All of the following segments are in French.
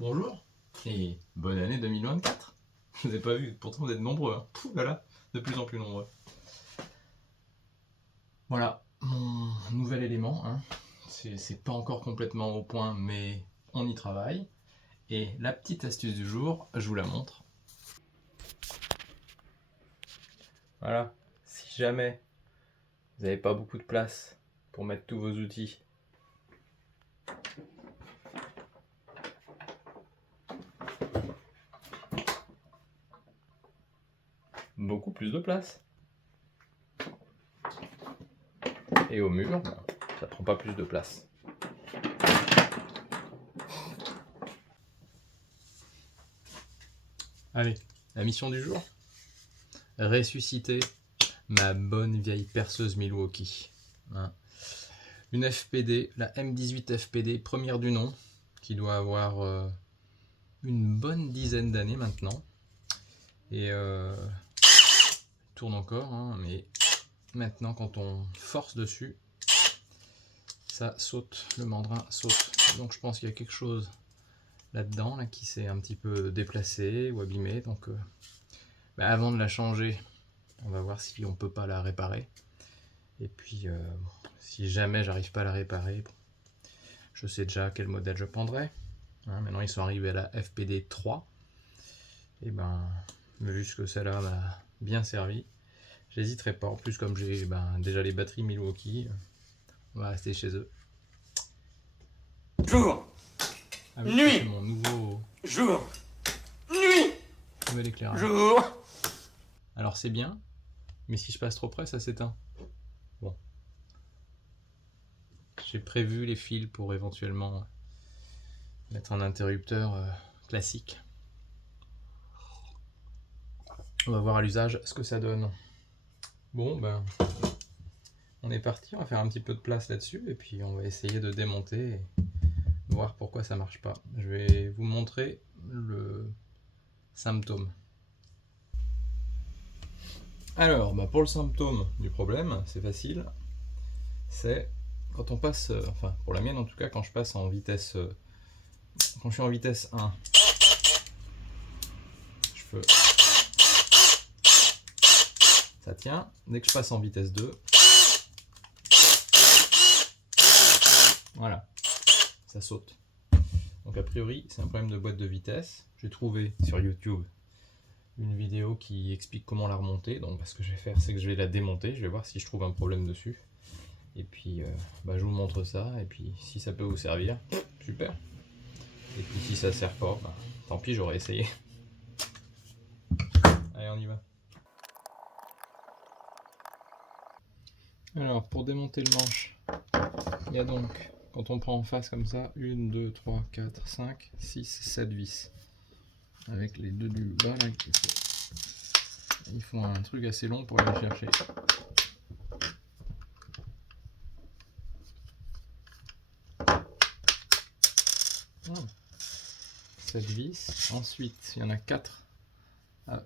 Bonjour et bonne année 2024. Je vous ai pas vu, pourtant vous êtes nombreux, hein. Pouh là là, de plus en plus nombreux. Voilà, mon nouvel élément, hein. C'est pas encore complètement au point, mais on y travaille. Et la petite astuce du jour, je vous la montre. Voilà, si jamais vous n'avez pas beaucoup de place pour mettre tous vos outils, beaucoup plus de place. Et au mur, ça prend pas plus de place. Allez, la mission du jour, ressusciter ma bonne vieille perceuse Milwaukee. Hein. Une FPD, la M18 FPD, première du nom, qui doit avoir une bonne dizaine d'années maintenant. Et tourne encore, hein, mais maintenant quand on force dessus, ça saute, le mandrin saute. Donc je pense qu'il y a quelque chose là-dedans là, qui s'est un petit peu déplacé ou abîmé. Donc avant de la changer, on va voir si on peut pas la réparer. Et puis si jamais j'arrive pas à la réparer, bon, je sais déjà quel modèle je prendrai. Hein, maintenant ils sont arrivés à la FPD 3. Et ben, vu que celle-là m'a bien servi, j'hésiterai pas. En plus, comme j'ai déjà les batteries Milwaukee, on va rester chez eux. Jour. Ah oui, Nuit. c'est mon nouveau Jour. Nuit. nouvel éclairage. Jour. Alors c'est bien, mais si je passe trop près, ça s'éteint. Bon. J'ai prévu les fils pour éventuellement mettre un interrupteur classique. On va voir à l'usage ce que ça donne. Bon, ben, on est parti, on va faire un petit peu de place là-dessus et puis on va essayer de démonter et voir pourquoi ça marche pas. Je vais vous montrer le symptôme. Alors, pour le symptôme du problème, c'est facile. C'est quand on passe, enfin pour la mienne en tout cas, quand je passe en vitesse, quand je suis en vitesse 1, je peux, ça tient. Dès que je passe en vitesse 2, voilà, ça saute. Donc a priori, c'est un problème de boîte de vitesse. J'ai trouvé sur YouTube une vidéo qui explique comment la remonter. Donc ce que je vais faire, c'est que je vais la démonter. Je vais voir si je trouve un problème dessus. Et puis je vous montre ça. Et puis si ça peut vous servir, super. Et puis si ça sert pas, tant pis, j'aurais essayé. Allez, on y va. Alors pour démonter le manche, il y a donc, quand on prend en face comme ça, 1, 2, 3, 4, 5, 6, 7 vis. Avec les deux du bas là, il faut un truc assez long pour aller chercher. Voilà. 7 vis. Ensuite, il y en a 4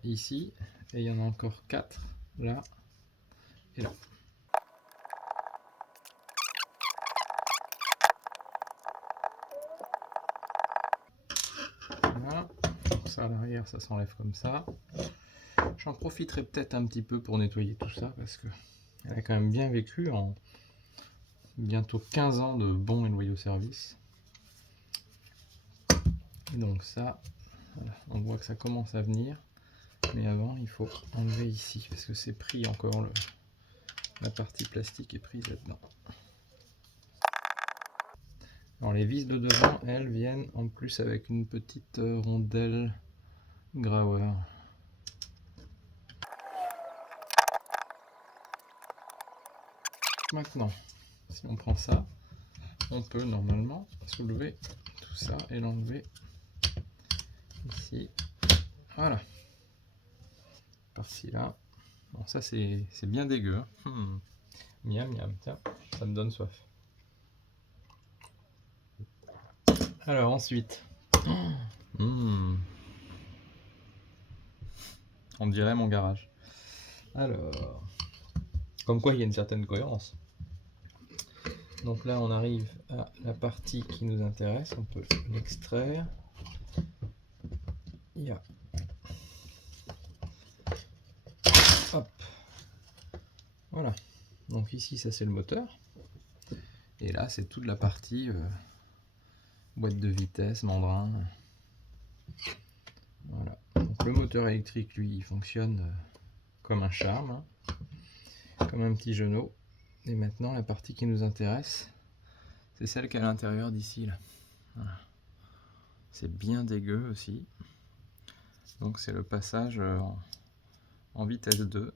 ici, et il y en a encore 4 là et là. Voilà. Ça à l'arrière, ça s'enlève comme ça. J'en profiterai peut-être un petit peu pour nettoyer tout ça parce que elle a quand même bien vécu en bientôt 15 ans de bons et loyaux services. Et donc ça, voilà, on voit que ça commence à venir, mais avant il faut enlever ici parce que c'est pris encore, la partie plastique est prise là-dedans. Alors les vis de devant, elles viennent en plus avec une petite rondelle Grauer. Maintenant, si on prend ça, on peut normalement soulever tout ça et l'enlever ici. Voilà. Par-ci là. Bon, ça c'est bien dégueu. Hein. Miam miam, tiens, ça me donne soif. Alors ensuite, on dirait mon garage. Alors, comme quoi il y a une certaine cohérence. Donc là on arrive à la partie qui nous intéresse, on peut l'extraire. il y a... Hop. Voilà. Donc ici, ça c'est le moteur. Et là, c'est toute la partie boîte de vitesse, mandrin. Voilà. Donc le moteur électrique, lui, il fonctionne comme un charme, hein, comme un petit genou. Et maintenant, la partie qui nous intéresse, c'est celle qui est à l'intérieur d'ici, là. Voilà. C'est bien dégueu aussi. Donc c'est le passage en vitesse 2.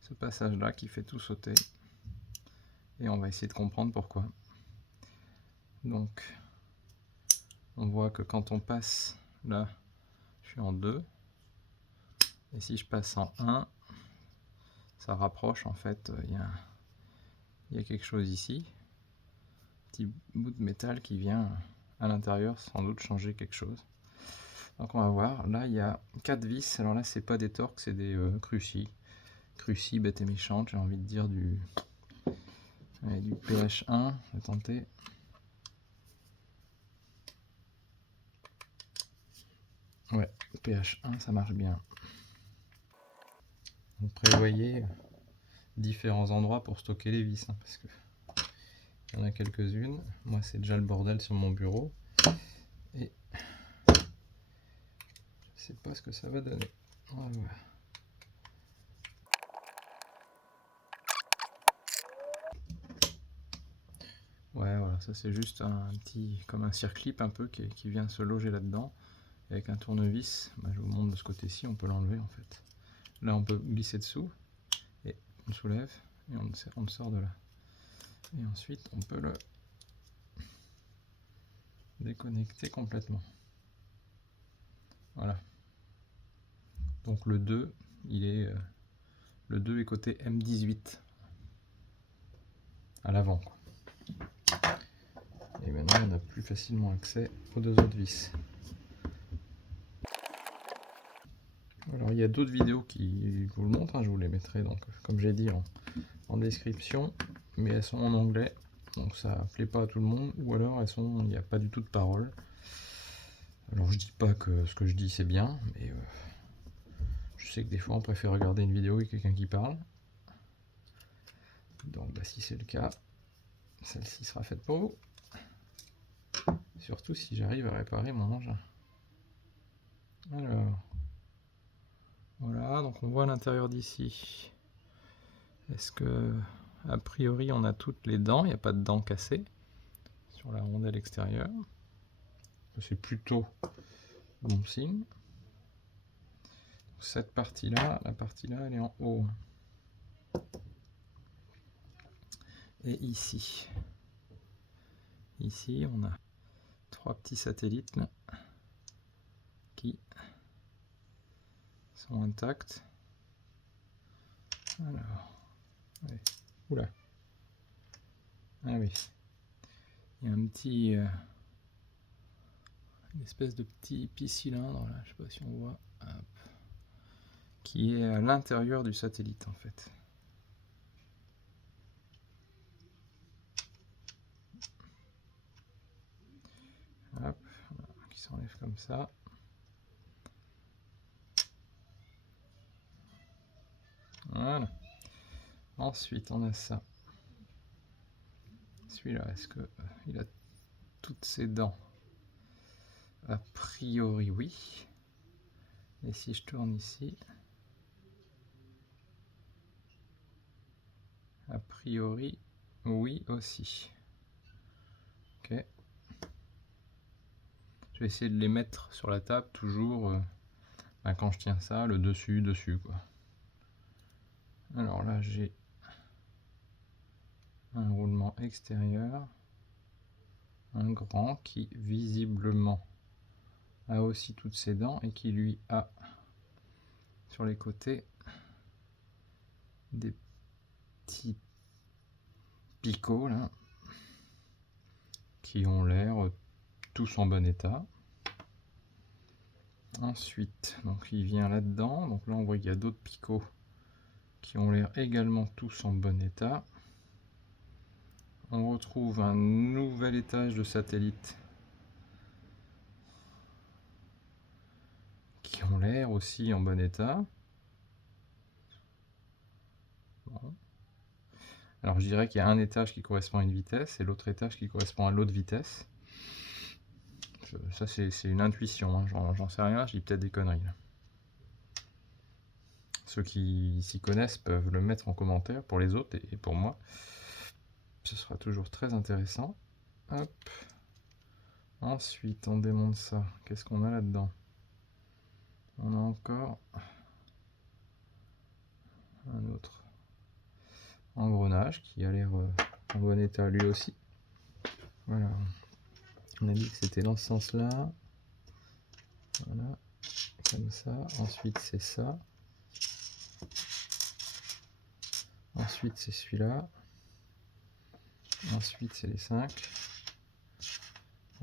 Ce passage-là qui fait tout sauter. Et on va essayer de comprendre pourquoi. Donc, on voit que quand on passe là, je suis en 2. Et si je passe en 1, ça rapproche en fait. Il y a quelque chose ici. Petit bout de métal qui vient à l'intérieur sans doute changer quelque chose. Donc on va voir. Là, il y a 4 vis. Alors là, c'est pas des torques, c'est des crucis. Crucis, bête et méchante, j'ai envie de dire du PH1. On va tenter. Ouais, PH1, ça marche bien. Vous prévoyez différents endroits pour stocker les vis, hein, parce que il y en a quelques-unes. Moi, c'est déjà le bordel sur mon bureau. Et je sais pas ce que ça va donner. Voilà. Ouais, voilà, ça c'est juste un petit, comme un circlip un peu qui vient se loger là-dedans. Avec un tournevis, bah, je vous montre de ce côté-ci, on peut l'enlever en fait. Là, on peut glisser dessous, et on le soulève, et on le sort de là. Et ensuite, on peut le déconnecter complètement. Voilà. Donc le 2, le 2 est côté M18 à l'avant. Et maintenant, on a plus facilement accès aux deux autres vis. Alors il y a d'autres vidéos qui vous le montrent, hein, je vous les mettrai donc comme j'ai dit en description, mais elles sont en anglais, donc ça plaît pas à tout le monde, ou alors il n'y a pas du tout de parole. Alors je dis pas que ce que je dis c'est bien, mais je sais que des fois on préfère regarder une vidéo avec quelqu'un qui parle. Donc bah, si c'est le cas, celle-ci sera faite pour vous. Surtout si j'arrive à réparer mon engin. Alors, voilà, donc on voit à l'intérieur d'ici. Est-ce que, a priori, on a toutes les dents, il n'y a pas de dents cassées sur la rondelle extérieure. C'est plutôt bon signe. Cette partie-là, la partie-là, elle est en haut. Et ici, on a 3 petits satellites là, qui sont intacts. Alors, ouais. Oula. Ah oui. Il y a un petit, une espèce de petit cylindre là, je sais pas si on voit, hop, qui est à l'intérieur du satellite en fait. Hop, qui s'enlève comme ça. Voilà. Ensuite, on a ça. Celui-là, est-ce que il a toutes ses dents? A priori, oui. Et si je tourne ici, a priori, oui aussi. Ok. Je vais essayer de les mettre sur la table, toujours quand je tiens ça, le dessus quoi. Alors là, j'ai un roulement extérieur, un grand qui visiblement a aussi toutes ses dents et qui lui a sur les côtés des petits picots là qui ont l'air tous en bon état. Ensuite, donc il vient là-dedans, donc là on voit qu'il y a d'autres picots qui ont l'air également tous en bon état. On retrouve un nouvel étage de satellite ont l'air aussi en bon état. Bon. Alors je dirais qu'il y a un étage qui correspond à une vitesse et l'autre étage qui correspond à l'autre vitesse. Ça c'est une intuition, hein. J'en sais rien, je dis peut-être des conneries là. Ceux qui s'y connaissent peuvent le mettre en commentaire pour les autres et pour moi. Ce sera toujours très intéressant. Hop. Ensuite on démonte ça. Qu'est-ce qu'on a là-dedans? On a encore un autre engrenage qui a l'air en bon état lui aussi. Voilà. On a dit que c'était dans ce sens-là. Voilà. Comme ça. Ensuite c'est ça. Ensuite c'est celui-là. Ensuite c'est les 5.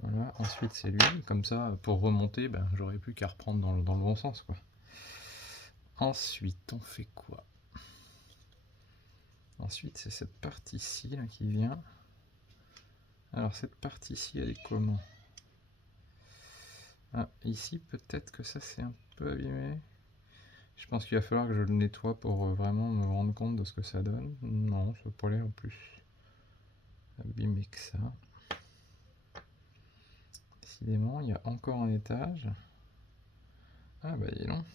Voilà. Ensuite c'est lui. Comme ça, pour remonter, ben, j'aurais plus qu'à reprendre dans le bon sens, quoi. Ensuite on fait quoi? Ensuite c'est cette partie-ci là qui vient. Alors cette partie-ci elle est comment? Ah, ici peut-être que ça c'est un peu abîmé. Je pense qu'il va falloir que je le nettoie pour vraiment me rendre compte de ce que ça donne. Non, ça n'a pas l'air plus abîmé que ça. Décidément, il y a encore un étage. Ah bah dis donc.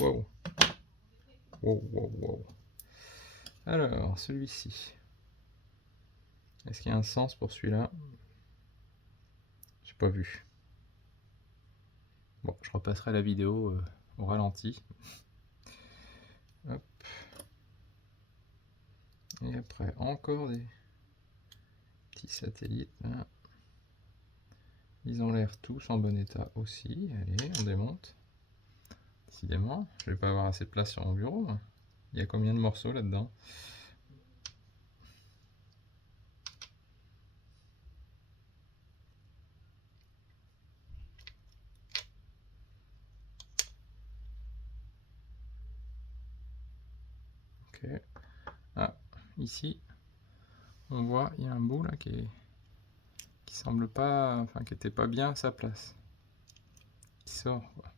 Wow. Wow, wow, wow. Alors, celui-ci. Est-ce qu'il y a un sens pour celui-là? J'ai pas vu. Bon, je repasserai la vidéo au ralenti. Hop. Et après, encore des petits satellites là. Ils ont l'air tous en bon état aussi. Allez, on démonte. Décidément, je vais pas avoir assez de place sur mon bureau. Il y a combien de morceaux là-dedans? Ok. Ah, ici, on voit, il y a un bout là qui semble pas, enfin qui était pas bien à sa place. Qui sort, quoi.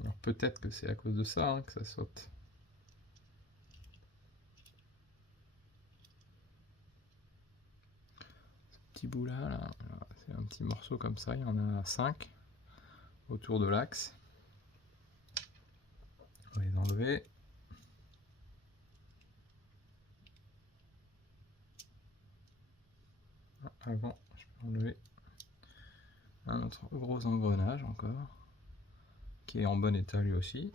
Alors peut-être que c'est à cause de ça hein, que ça saute. Ce petit bout là, c'est un petit morceau comme ça, il y en a 5 autour de l'axe. On va les enlever. Avant, je peux enlever un autre gros engrenage encore, qui est en bon état lui aussi.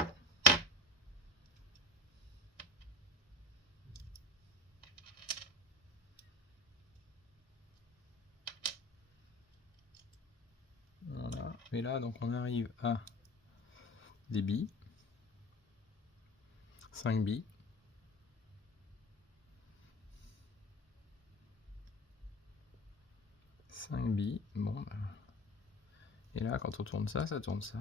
Voilà, et là donc on arrive à des billes, 5 billes. Bon, bah. Et là quand on tourne ça, ça tourne ça.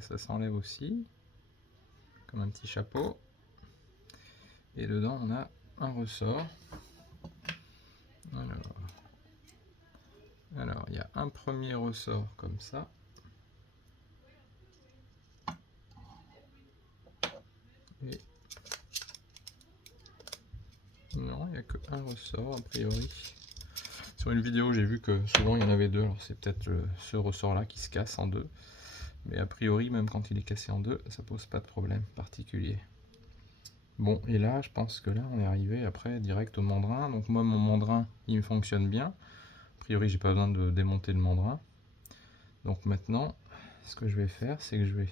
Ça s'enlève aussi, comme un petit chapeau. Et dedans on a un ressort. Alors il y a un premier ressort comme ça. Et non, il n'y a qu'un ressort a priori. Sur une vidéo j'ai vu que souvent il y en avait deux, alors c'est peut-être ce ressort là qui se casse en deux. Mais a priori même quand il est cassé en deux, ça pose pas de problème particulier. Bon, et là je pense que là on est arrivé après direct au mandrin. Donc moi mon mandrin il me fonctionne bien. A priori j'ai pas besoin de démonter le mandrin. Donc maintenant ce que je vais faire c'est que je vais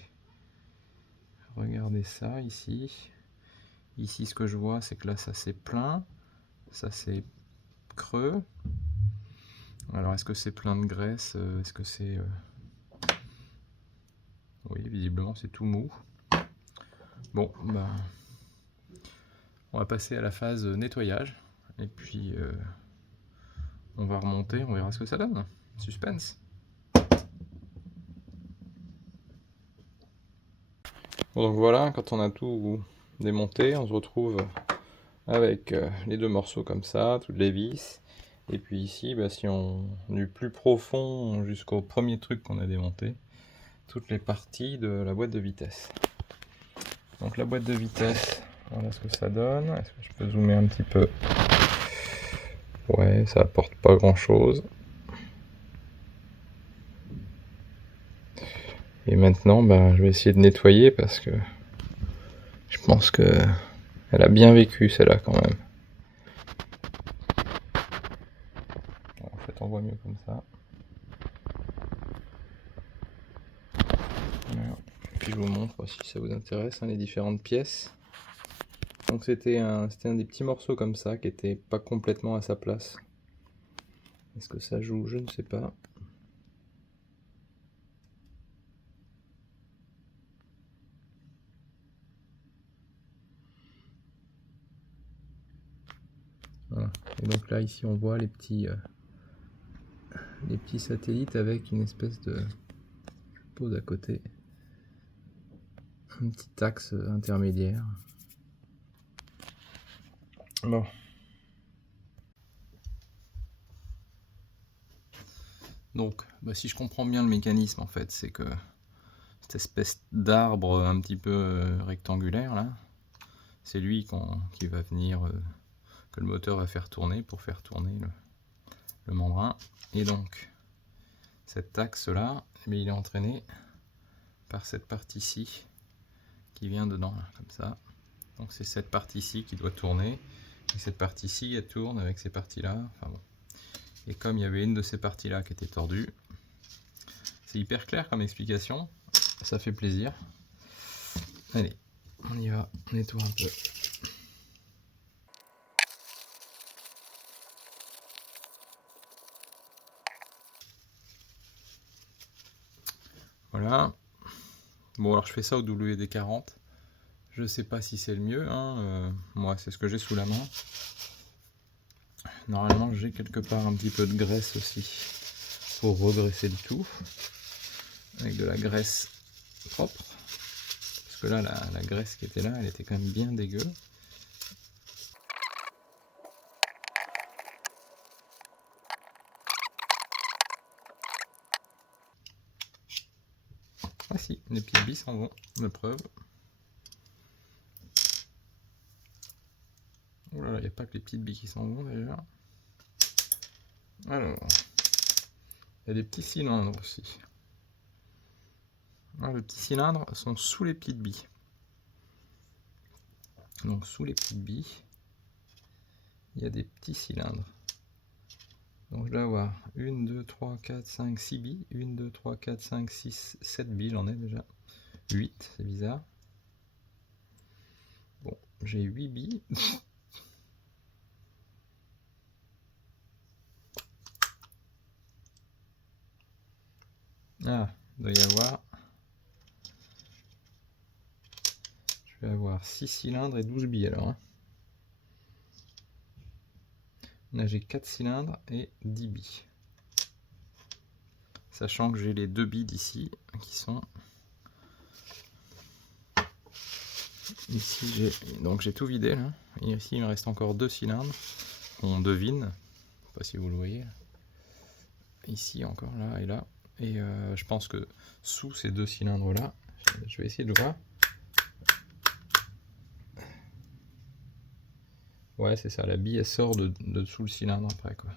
regarder ça ici. Ici ce que je vois c'est que là ça c'est plein, ça c'est creux. Alors est-ce que c'est plein de graisse? Est-ce que c'est... Oui, visiblement c'est tout mou. Bon, bah... On va passer à la phase nettoyage. Et puis on va remonter, on verra ce que ça donne. Suspense. Bon, donc voilà, quand on a tout démonté, on se retrouve avec les deux morceaux comme ça, toutes les vis. Et puis ici, bah, si on du plus profond jusqu'au premier truc qu'on a démonté, toutes les parties de la boîte de vitesse. Donc la boîte de vitesse, voilà ce que ça donne. Est-ce que je peux zoomer un petit peu? Ouais, ça apporte pas grand chose. Et maintenant, bah, je vais essayer de nettoyer parce que je pense que elle a bien vécu celle-là quand même. En fait, on voit mieux comme ça. Voilà. Et puis je vous montre si ça vous intéresse, hein, les différentes pièces. Donc c'était un des petits morceaux comme ça qui était pas complètement à sa place. Est-ce que ça joue? Je ne sais pas. Voilà. Et donc là ici on voit les petits satellites avec une espèce de pose à côté, un petit axe intermédiaire. Bon. Donc, bah, si je comprends bien le mécanisme, en fait, c'est que cette espèce d'arbre un petit peu rectangulaire, là, c'est lui qui va venir, que le moteur va faire tourner pour faire tourner le membrin. Et donc, cet axe-là, il est entraîné par cette partie-ci qui vient dedans, là, comme ça. Donc c'est cette partie-ci qui doit tourner. Et cette partie-ci, elle tourne avec ces parties-là. Enfin bon. Et comme il y avait une de ces parties-là qui était tordue, c'est hyper clair comme explication. Ça fait plaisir. Allez, on y va, on nettoie un peu. Voilà. Bon, alors je fais ça au WD-40. Je sais pas si c'est le mieux, hein. Moi, c'est ce que j'ai sous la main. Normalement, j'ai quelque part un petit peu de graisse aussi pour redresser le tout. Avec de la graisse propre. Parce que là, la graisse qui était là, elle était quand même bien dégueu. Ah si, les petites billes s'en vont, la preuve. Oh là là, il n'y a pas que les petites billes qui s'en vont déjà. Alors, il y a des petits cylindres aussi. Alors, les petits cylindres sont sous les petites billes. Donc sous les petites billes, il y a des petits cylindres. Donc je dois avoir 1, 2, 3, 4, 5, 6 billes. 1, 2, 3, 4, 5, 6, 7 billes, j'en ai déjà. 8, c'est bizarre. Bon, j'ai 8 billes. Ah, il doit y avoir... Je vais avoir 6 cylindres et 12 billes alors. Hein. Là j'ai 4 cylindres et 10 billes. Sachant que j'ai les 2 billes d'ici qui sont... Ici j'ai tout vidé là. Et ici il me reste encore 2 cylindres. On devine. Je ne sais pas si vous le voyez. Ici encore, là et là. Et je pense que sous ces 2 cylindres là, je vais essayer de le voir. Ouais, c'est ça, la bille elle sort de sous le cylindre après quoi.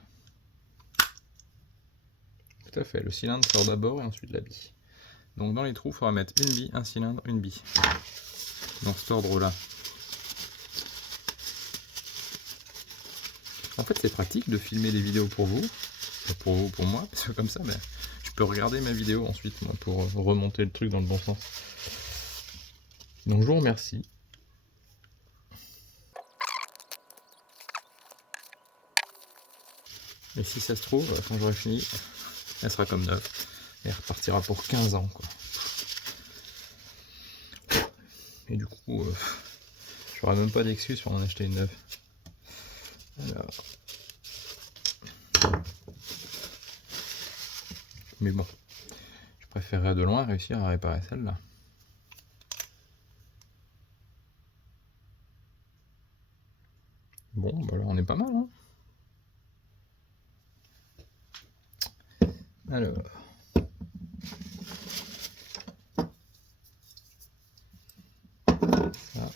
Tout à fait, le cylindre sort d'abord et ensuite la bille. Donc dans les trous, il faudra mettre une bille, un cylindre, une bille. Dans cet ordre-là. En fait, c'est pratique de filmer des vidéos pour vous, pour moi, parce que comme ça, ben, je peux regarder ma vidéo ensuite moi, pour remonter le truc dans le bon sens. Donc je vous remercie. Et si ça se trouve, quand j'aurai fini, elle sera comme neuve. Et elle repartira pour 15 ans, quoi. Et du coup, je J'aurais même pas d'excuse pour en acheter une neuve. Alors. Mais bon, je préférerais de loin réussir à réparer celle-là. Bon, bah là on est pas mal, hein. Alors. Ça.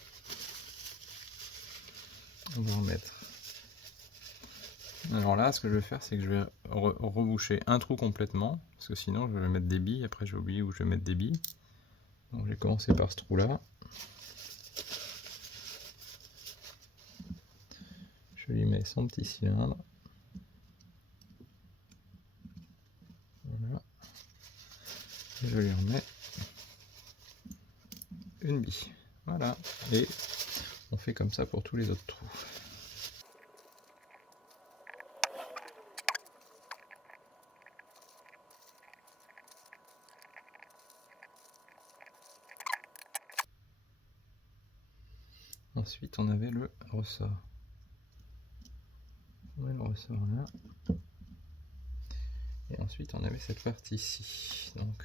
On va en mettre. Alors là, ce que je vais faire, c'est que je vais reboucher un trou complètement, parce que sinon je vais mettre des billes, après j'ai oublié où je vais mettre des billes. Donc je vais commencer par ce trou-là. Je lui mets son petit cylindre. Voilà. Et je lui remets une bille. Voilà. Et on fait comme ça pour tous les autres trous. Ensuite, on avait le ressort. On met le ressort là. Et ensuite, on avait cette partie ici. Donc,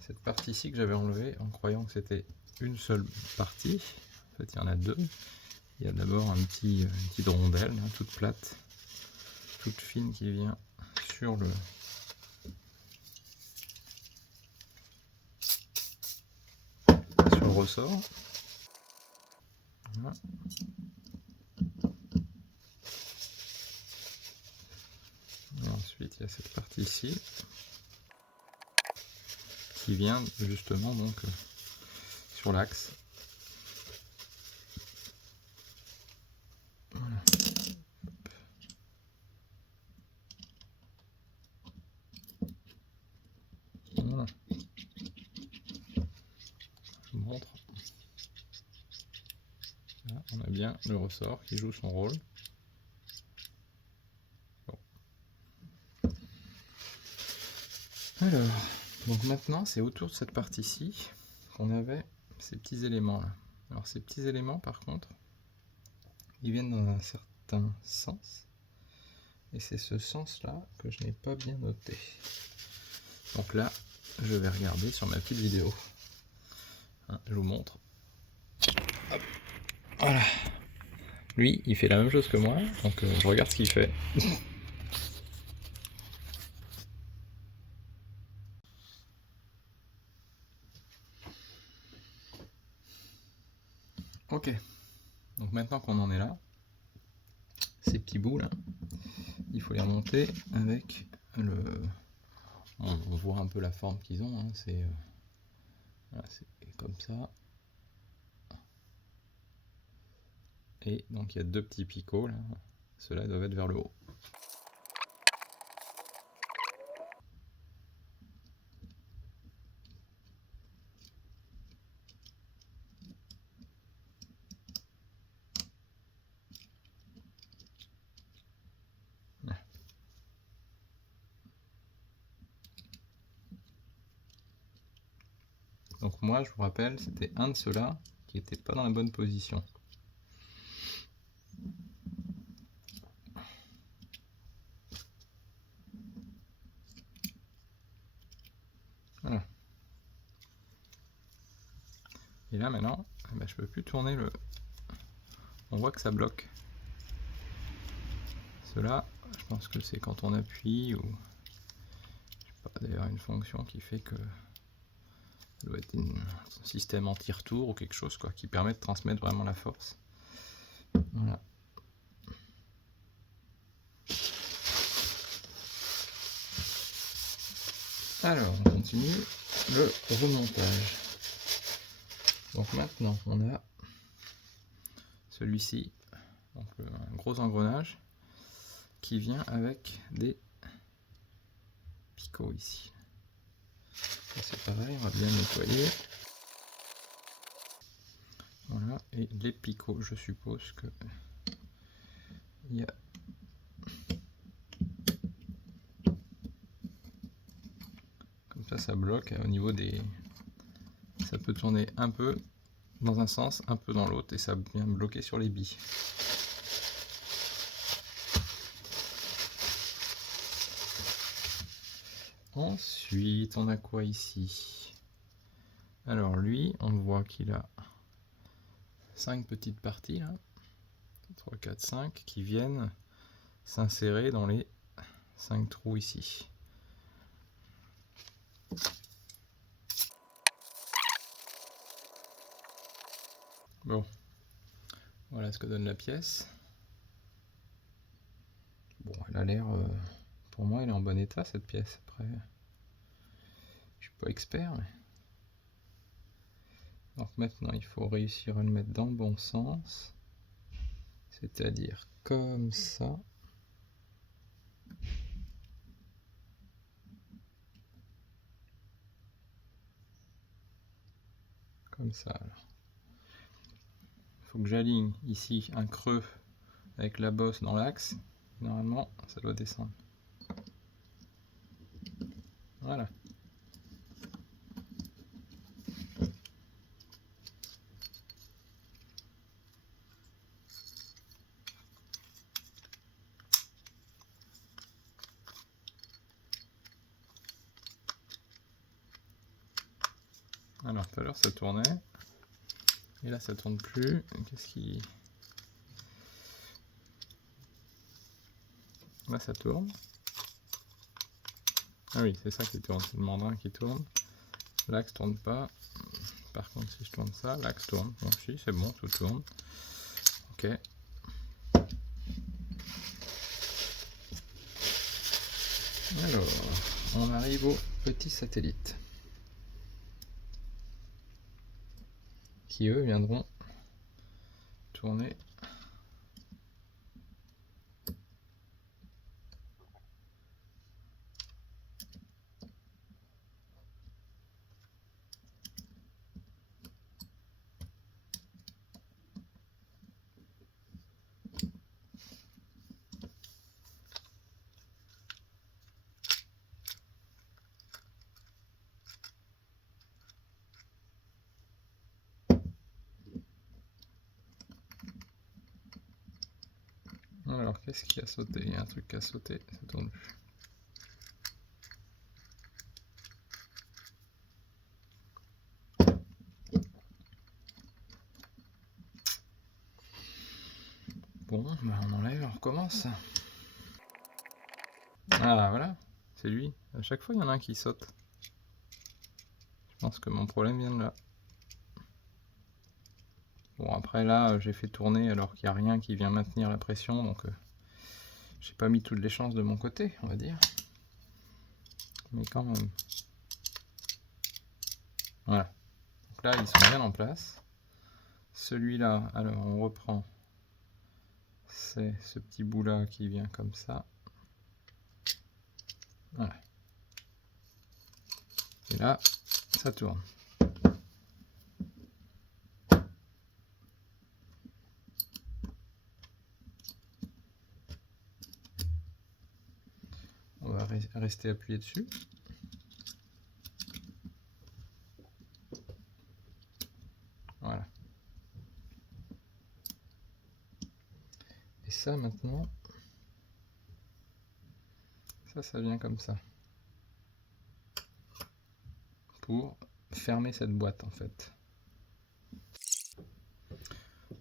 cette partie ici que j'avais enlevée en croyant que c'était une seule partie. En fait, il y en a deux. Il y a d'abord une petite rondelle, hein, toute plate, toute fine qui vient sur le ressort. Voilà. Et ensuite, il y a cette partie ici qui vient justement donc sur l'axe. Voilà. Voilà. Je vous montre. Là, on a bien le ressort qui joue son rôle. Bon. Alors, donc maintenant c'est autour de cette partie-ci qu'on avait ces petits éléments là. Alors ces petits éléments par contre, ils viennent dans un certain sens. Et c'est ce sens-là que je n'ai pas bien noté. Donc là, je vais regarder sur ma petite vidéo. Hein, je vous montre. Hop. Voilà. Lui, il fait la même chose que moi, donc je regarde ce qu'il fait. Ok. Donc maintenant qu'on en est là, ces petits bouts là, il faut les remonter avec le... On voit un peu la forme qu'ils ont, hein. C'est voilà, comme ça. Et donc il y a deux petits picots là, ceux-là doivent être vers le haut. Donc moi je vous rappelle, c'était un de ceux-là qui n'était pas dans la bonne position. Voilà. Et là maintenant, eh ben, je peux plus tourner le... On voit que ça bloque. Cela, je pense que c'est quand on appuie ou... Je sais pas, d'ailleurs une fonction qui fait que... Ça doit être un système anti-retour ou quelque chose quoi, qui permet de transmettre vraiment la force. Voilà. Alors, on continue le remontage. Donc maintenant, on a celui-ci, donc un gros engrenage qui vient avec des picots ici. C'est pareil, on va bien nettoyer. Voilà, et les picots, je suppose que il y a comme ça bloque au niveau des... Ça peut tourner un peu, dans un sens, un peu dans l'autre, et ça vient bloquer sur les billes. Ensuite, on a quoi ici? Alors lui, on voit qu'il a 5 petites parties là, 3, 4, 5, qui viennent s'insérer dans les 5 trous ici. Bon, voilà ce que donne la pièce. Bon, elle a l'air, pour moi, elle est en bon état cette pièce. Après, je suis pas expert, mais... Donc maintenant, il faut réussir à le mettre dans le bon sens, c'est-à-dire comme ça. Comme ça, alors. Il faut que j'aligne ici un creux avec la bosse dans l'axe. Normalement, ça doit descendre. Voilà. Alors tout à l'heure ça tournait, et là ça tourne plus. Qu'est-ce qui... Là ça tourne. Ah oui, c'est ça qui tourne, c'est le mandrin qui tourne. L'axe tourne pas. Par contre si je tourne ça, l'axe tourne. Donc si, c'est bon, tout tourne. Ok. Alors, on arrive au petit satellite. Qui eux viendront tourner. Alors, qu'est-ce qui a sauté? Il y a un truc qui a sauté, ça tourne plus. Bon, bah on enlève, on recommence. Ah, voilà, c'est lui. À chaque fois, il y en a un qui saute. Je pense que mon problème vient de là. Bon, après là, j'ai fait tourner alors qu'il n'y a rien qui vient maintenir la pression, donc j'ai pas mis toutes les chances de mon côté, on va dire. Mais quand même. Voilà. Donc là, ils sont bien en place. Celui-là, alors on reprend. C'est ce petit bout-là qui vient comme ça. Voilà. Et là, ça tourne. On va rester appuyé dessus. Voilà. Et ça maintenant, ça vient comme ça. Pour fermer cette boîte en fait.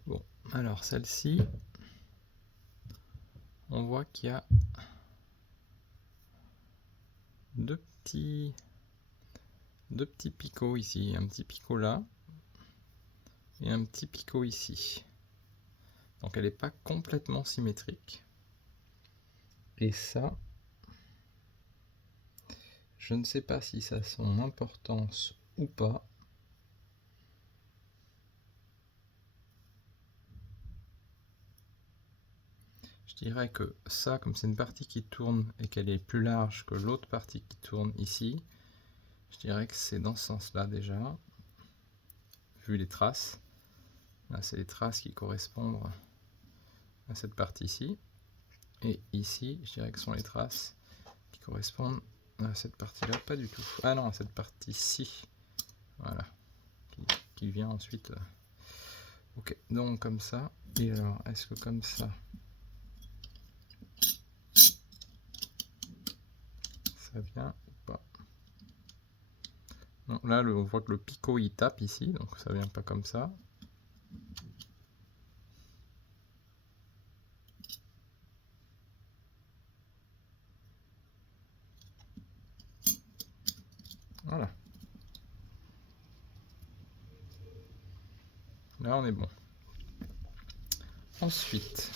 Bon, alors celle-ci, on voit qu'il y a deux petits picots ici, un petit picot là et un petit picot ici. Donc elle n'est pas complètement symétrique. Et ça, je ne sais pas si ça a son importance ou pas. Je dirais que ça, comme c'est une partie qui tourne et qu'elle est plus large que l'autre partie qui tourne ici, je dirais que c'est dans ce sens-là déjà, vu les traces. Là, c'est les traces qui correspondent à cette partie ici. Et ici, je dirais que ce sont les traces qui correspondent à cette partie-là, pas du tout. Ah non, à cette partie-ci. Voilà. Qui vient ensuite Ok, donc comme ça. Et alors, est-ce que comme ça, ça vient ou pas? Non, là, on voit que le picot il tape ici, donc ça vient pas comme ça. Voilà. Là, on est bon. Ensuite,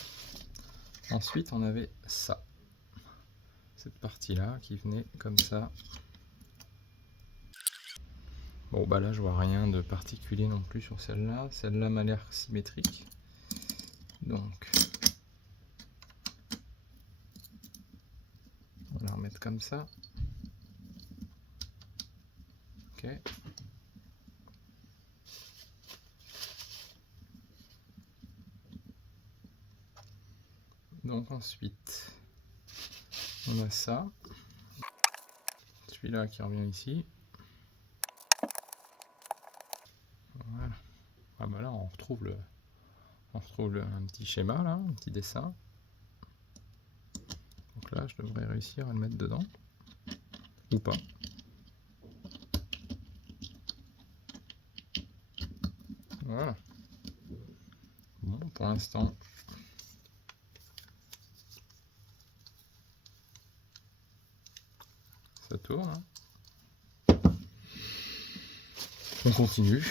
on avait ça. Cette partie-là qui venait comme ça. Bon, bah là, je vois rien de particulier non plus sur celle-là. Celle-là m'a l'air symétrique. Donc, on va la remettre comme ça. Ok. Donc ensuite, on a ça. Celui-là qui revient ici. Voilà. Ah bah là, on retrouve un petit schéma, là, un petit dessin. Donc là, je devrais réussir à le mettre dedans. Ou pas. Voilà. Bon, pour l'instant, ça tourne. Hein. On continue.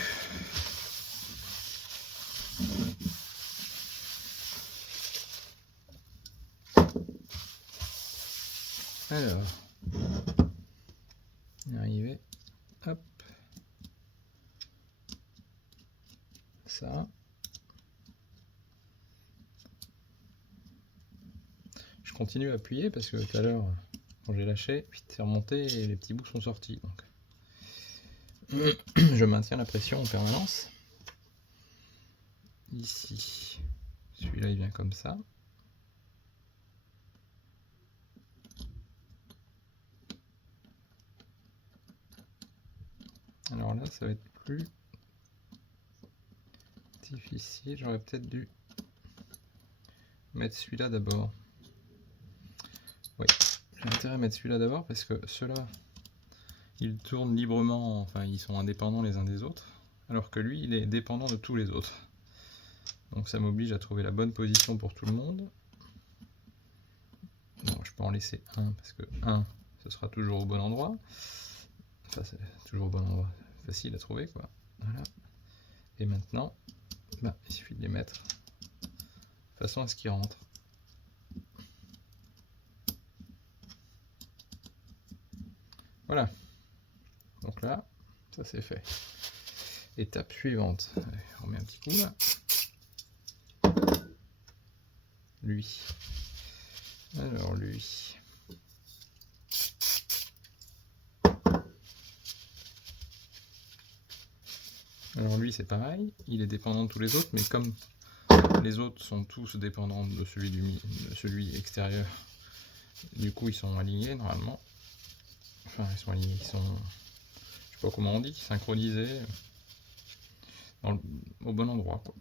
Alors, on est arrivé. Hop. Ça. Je continue à appuyer parce que tout à l'heure, quand j'ai lâché, c'est remonté et les petits bouts sont sortis. Donc, je maintiens la pression en permanence. Ici, celui-là il vient comme ça. Alors là, ça va être plus difficile. J'aurais peut-être dû mettre celui-là d'abord. Oui, j'ai intérêt à mettre celui-là d'abord parce que ceux-là, ils tournent librement, enfin ils sont indépendants les uns des autres, alors que lui, il est dépendant de tous les autres. Donc ça m'oblige à trouver la bonne position pour tout le monde. Bon, je peux en laisser un parce que 1, ce sera toujours au bon endroit. Enfin, c'est toujours au bon endroit. Facile à trouver, quoi. Voilà. Et maintenant, bah, il suffit de les mettre de façon à ce qu'ils rentrent. Voilà. Donc là, ça c'est fait. Étape suivante. Allez, on remet un petit coup là. Lui. Alors lui. Alors lui c'est pareil, il est dépendant de tous les autres, mais comme les autres sont tous dépendants de celui extérieur, du coup ils sont alignés normalement. Enfin ils sont alignés, ils sont, je sais pas comment on dit, synchronisés au bon endroit, quoi.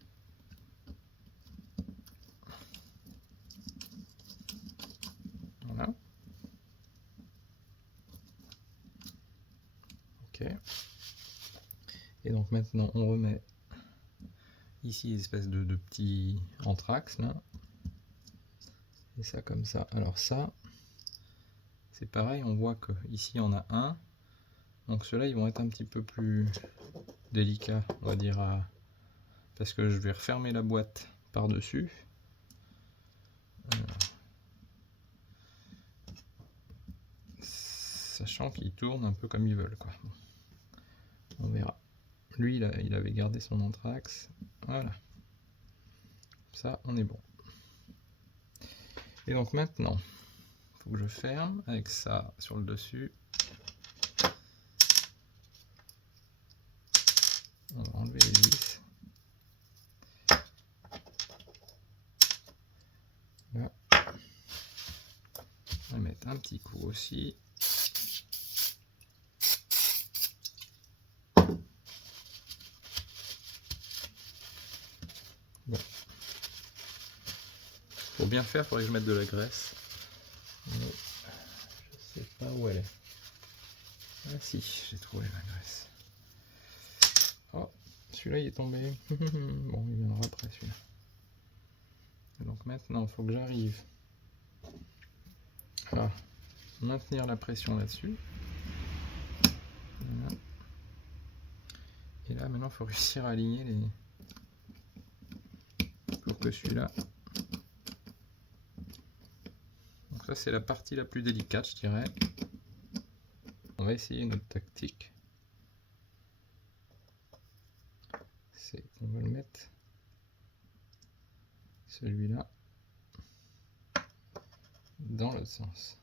Voilà. Ok. Et donc maintenant on remet ici une espèce de petits anthrax là. Et ça comme ça. Alors ça, c'est pareil, on voit que ici on a un. Donc ceux-là ils vont être un petit peu plus délicats, on va dire, parce que je vais refermer la boîte par-dessus. Sachant qu'ils tournent un peu comme ils veulent, quoi. On verra. Lui il avait gardé son anthrax. Voilà. Ça on est bon. Et donc maintenant, il faut que je ferme avec ça sur le dessus. On va enlever les vis. Là. On va mettre un petit coup aussi. Pour bien faire, il faudrait que je mette de la graisse. Mais je sais pas où elle est. Ah si, j'ai trouvé la graisse. Oh, celui-là il est tombé. Bon, il viendra après celui-là. Donc maintenant, il faut que j'arrive à maintenir la pression là-dessus. Voilà. Et là, maintenant, il faut réussir à aligner les... pour que celui-là... Donc ça, c'est la partie la plus délicate, je dirais. On va essayer notre tactique. C'est qu'on va le mettre celui-là dans l'autre sens.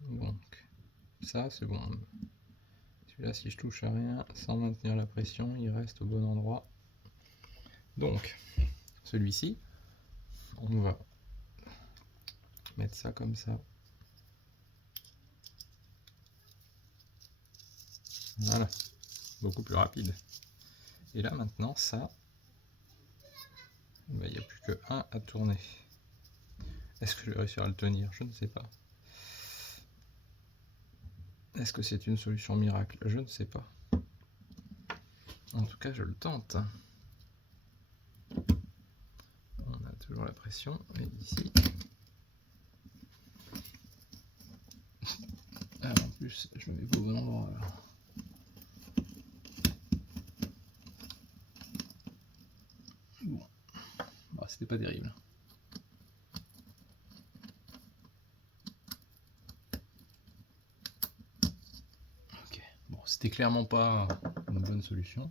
Donc ça c'est bon. Celui-là, si je touche à rien sans maintenir la pression, il reste au bon endroit. Donc celui-ci, on va mettre ça comme ça. Voilà, beaucoup plus rapide. Et là maintenant ça, il n'y a plus que un à tourner. Est-ce que je vais réussir à le tenir? Je ne sais pas. Est-ce que c'est une solution miracle? Je ne sais pas. En tout cas, je le tente. On a toujours la pression. Et ici... Ah, en plus, je me mets pas au bon endroit. Alors. Bon. Bah, c'était pas terrible. Ok. Bon, c'était clairement pas une bonne solution.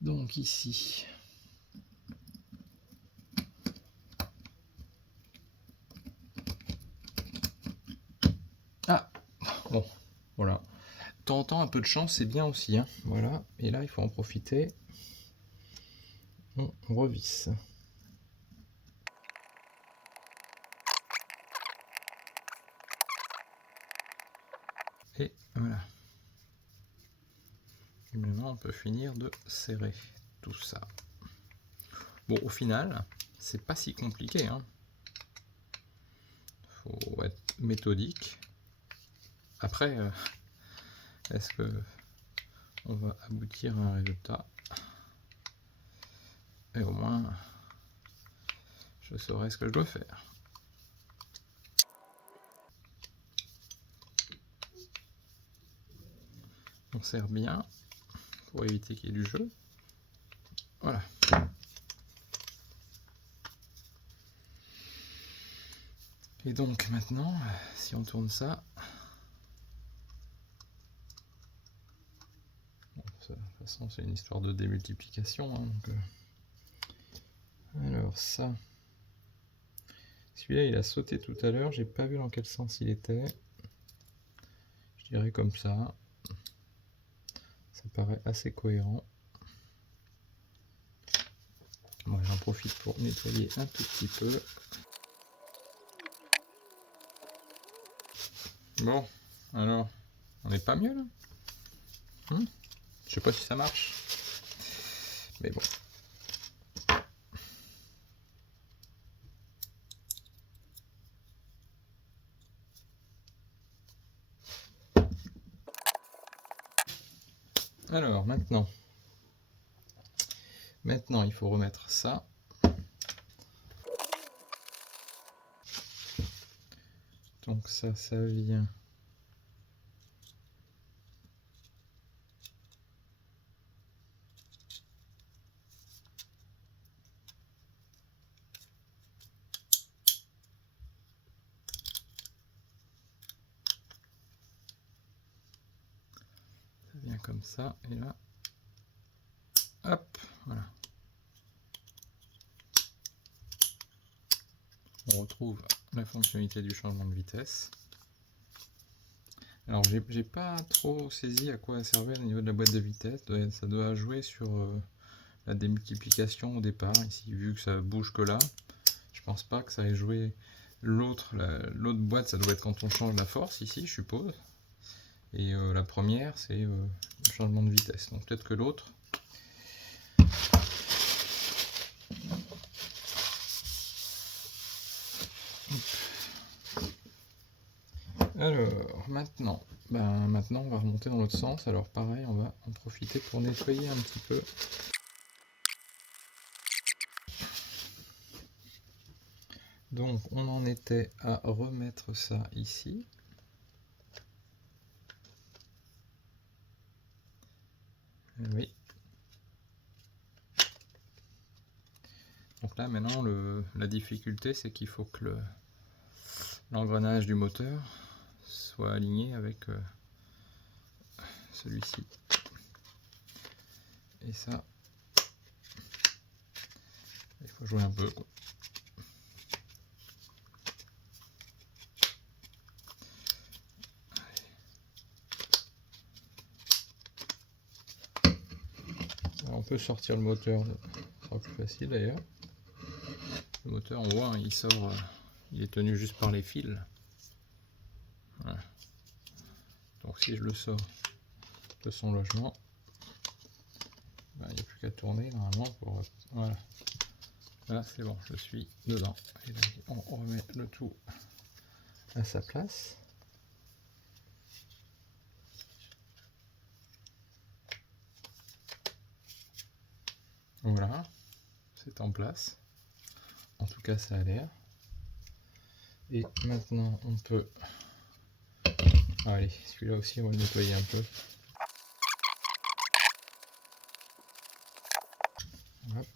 Donc ici... Ah, bon, voilà. De temps en temps, un peu de chance, c'est bien aussi. Hein. Voilà, et là, il faut en profiter. On revisse. Et voilà. Et maintenant, on peut finir de serrer tout ça. Bon, au final, c'est pas si compliqué. Hein. Faut être méthodique. Après, est-ce que on va aboutir à un résultat? Et au moins, je saurai ce que je dois faire. On serre bien pour éviter qu'il y ait du jeu. Voilà. Et donc maintenant, si on tourne ça, bon, ça de toute façon c'est une histoire de démultiplication. Hein, donc, alors ça, celui-là il a sauté tout à l'heure, j'ai pas vu dans quel sens il était. Je dirais comme ça. Ça paraît assez cohérent. Bon, j'en profite pour nettoyer un tout petit peu. Bon, alors, on n'est pas mieux là? Je sais pas si ça marche. Mais bon. Alors, maintenant, il faut remettre ça. Donc ça vient... Ça vient comme ça, et là... Hop, voilà. On retrouve la fonctionnalité du changement de vitesse. Alors j'ai pas trop saisi à quoi elle servait au niveau de la boîte de vitesse. Ça doit jouer sur la démultiplication au départ. Ici, vu que ça bouge que là, je pense pas que ça ait joué. L'autre boîte, ça doit être quand on change la force ici, je suppose. Et la première, c'est le changement de vitesse. Donc peut-être que l'autre... Alors, maintenant, on va remonter dans l'autre sens. Alors pareil, on va en profiter pour nettoyer un petit peu. Donc, on en était à remettre ça ici. Oui. Donc là, maintenant, la difficulté, c'est qu'il faut que l'engrenage du moteur soit aligné avec celui-ci. Et ça, il faut jouer un peu, quoi. Alors, on peut sortir le moteur, ce sera plus facile d'ailleurs. Le moteur, on voit, hein, il sort, il est tenu juste par les fils. Voilà. Donc si je le sors de son logement, il n'y a plus qu'à tourner normalement pour... Voilà. Là c'est bon, je suis dedans. Et là, on remet le tout à sa place. Voilà, c'est en place. En tout cas, ça a l'air. Et maintenant, on peut... Allez, celui-là aussi, on va le nettoyer un peu. Hop.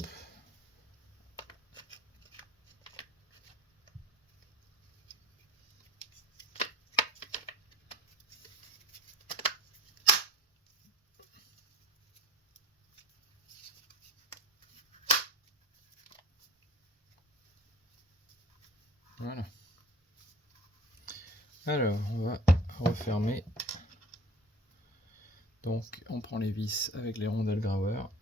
Voilà. Alors, on va refermer. Donc, on prend les vis avec les rondelles graveur.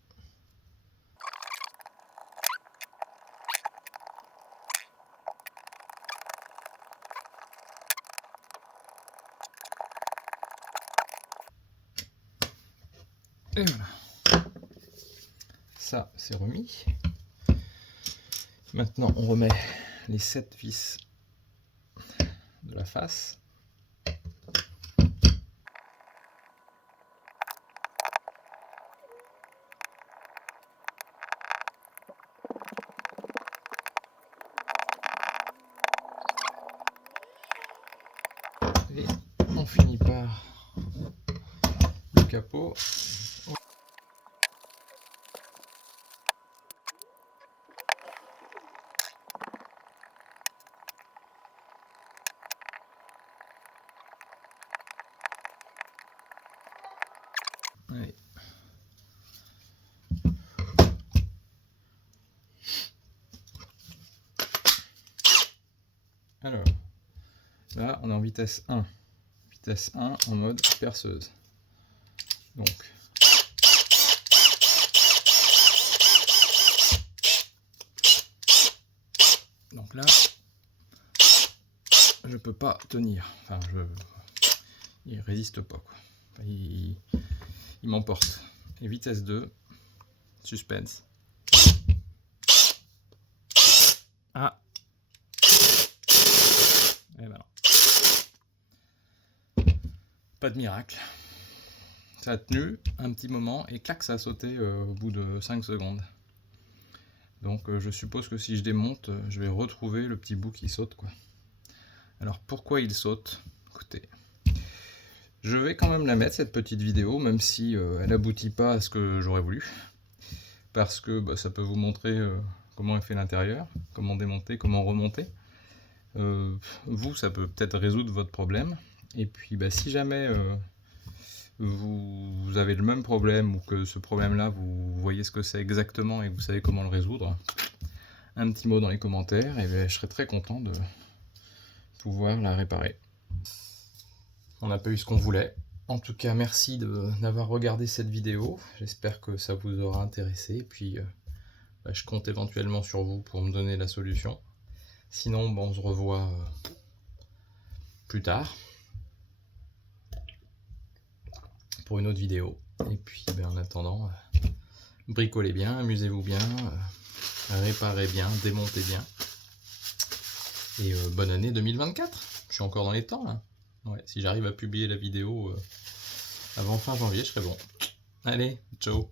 Et voilà. Ça, c'est remis. Maintenant, on remet les 7 vis de la face. Et on finit par le capot. Allez. Alors, là on est en vitesse 1. Vitesse 1 en mode perceuse. Donc là, je peux pas tenir. Enfin, il résiste pas, quoi. Enfin, il m'emporte. Et vitesse 2, suspense. Ah. Et voilà. Pas de miracle. Ça a tenu un petit moment et clac, ça a sauté au bout de 5 secondes. Donc je suppose que si je démonte, je vais retrouver le petit bout qui saute, quoi. Alors pourquoi il saute? Écoutez, je vais quand même la mettre, cette petite vidéo, même si elle aboutit pas à ce que j'aurais voulu. Parce que ça peut vous montrer comment est fait l'intérieur, comment démonter, comment remonter. Vous, ça peut peut-être résoudre votre problème. Et puis si jamais vous avez le même problème ou que ce problème-là, vous voyez ce que c'est exactement et que vous savez comment le résoudre, un petit mot dans les commentaires et je serai très content de pouvoir la réparer. On n'a pas eu ce qu'on voulait. En tout cas, merci d'avoir regardé cette vidéo. J'espère que ça vous aura intéressé. Et puis, je compte éventuellement sur vous pour me donner la solution. Sinon, on se revoit plus tard pour une autre vidéo. Et puis, en attendant, bricolez bien, amusez-vous bien, réparez bien, démontez bien. Et bonne année 2024. Je suis encore dans les temps, là. Ouais, si j'arrive à publier la vidéo avant fin janvier, je serai bon. Allez, ciao.